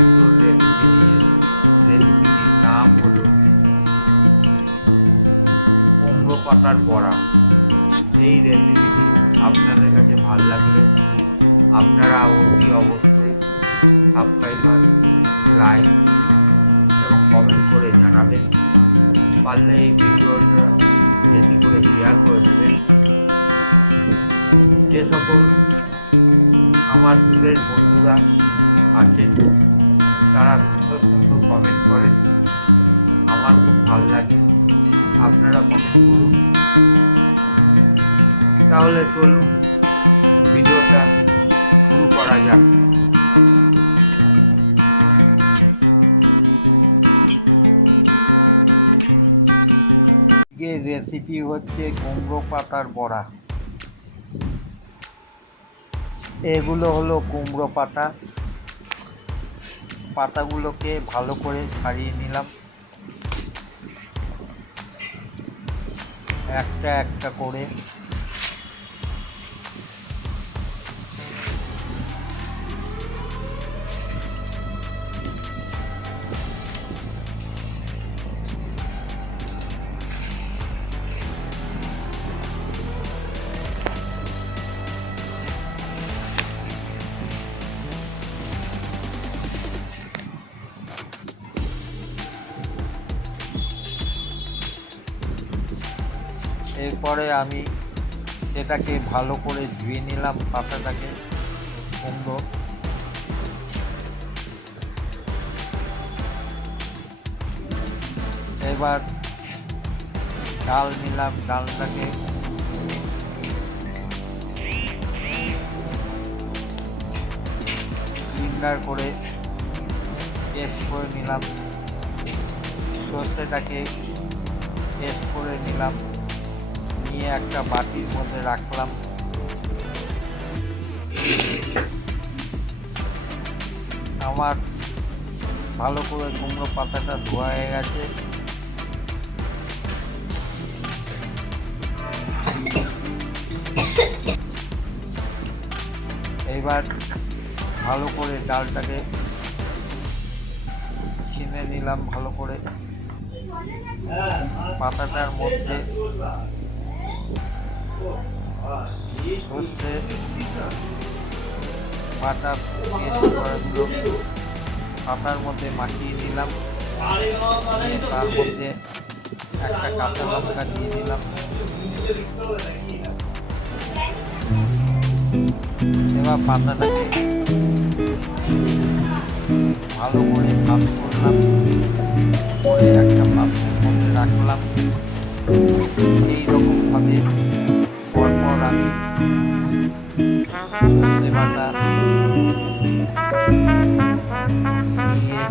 তো রেসিপিটির নাম হলো কুমড়ো পাতার বড়া। এই রেসিপিটি আপনাদের কাছে ভালো লাগলে আপনারা অতি অবশ্যই সাবস্ক্রাইব, লাইক এবং কমেন্ট করে জানাবেন। পারলে এই ভিডিওটা বেশি করে শেয়ার করে দেবেন। যে সকল আমার ফ্রেন্ড বন্ধুরা আছেন তারা সুন্দর সুন্দর কমেন্ট করেন, আমার খুব ভালো লাগে। আপনারা কমেন্ট করুন। তাহলে চলুন ভিডিওটা শুরু করা যাক। আজকের রেসিপি হচ্ছে কুমড়ো পাতার বড়া। এগুলো হলো কুমড়ো পাতা। পাতাগুলোকে ভালো করে ছাড়িয়ে নিলাম একটা একটা করে। এরপরে আমি সেটাকে ভালো করে ধুয়ে নিলাম পাতাটাকে কুমড়ো। এবার ডাল নিলাম, ডালটাকে গ্রাইন্ডার করে পেস্ট করে নিলাম। সর্ষেটাকে পেস্ট করে নিলাম, নিয়ে একটা বাটির মধ্যে রাখলাম। আমার ভালো করে কুমড়ো পাতাটা ধোয়া হয়ে গেছে। এইবার ভালো করে ডালটাকে ছিনে নিলাম ভালো করে। পাতাটার মধ্যে সর্ষে বাটা পেস্ট করাগুলো পাতার মধ্যে মাখিয়ে নিলাম। নিয়ে তার মধ্যে একটা কাঁচা লঙ্কা দিয়ে দিলাম। এবার পাতাটাকে ভালো করে ভাজ করলাম, করে একটা পাত্রের মধ্যে রাখলাম। এইরকমভাবে পরপর আমি সর্ষে বাটা দিয়ে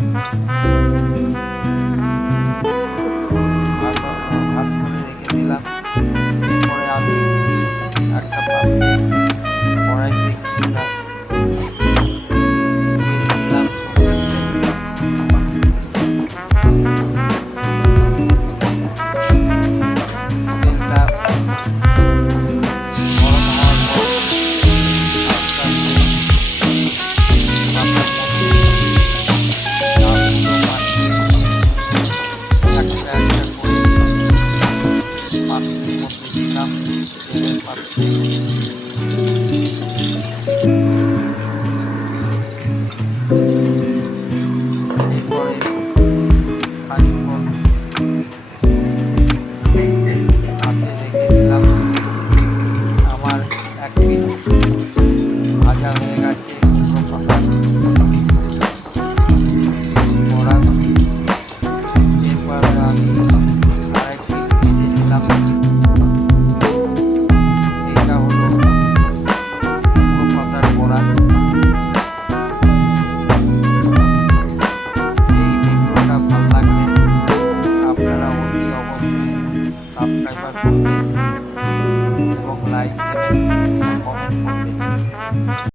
ভাজ করে রেখে দিলাম। এরপরে আমি একটা পাত্রে কড়াইতে কিছুটা তেল দিলাম, সর্ষের তেল। তেলটা গরম হওয়ার পর আস্তে আস্তে পাতার মধ্যে ডালগুলো মাখিয়ে নিয়ে একটা একটা করে পাত্রের মধ্যে দিলাম, তেলের পাত্রে। এরপরে খানিকক্ষণ কাছে রেখে দিলাম। আমার এক পিঠ ভাজা হয়ে গেছে।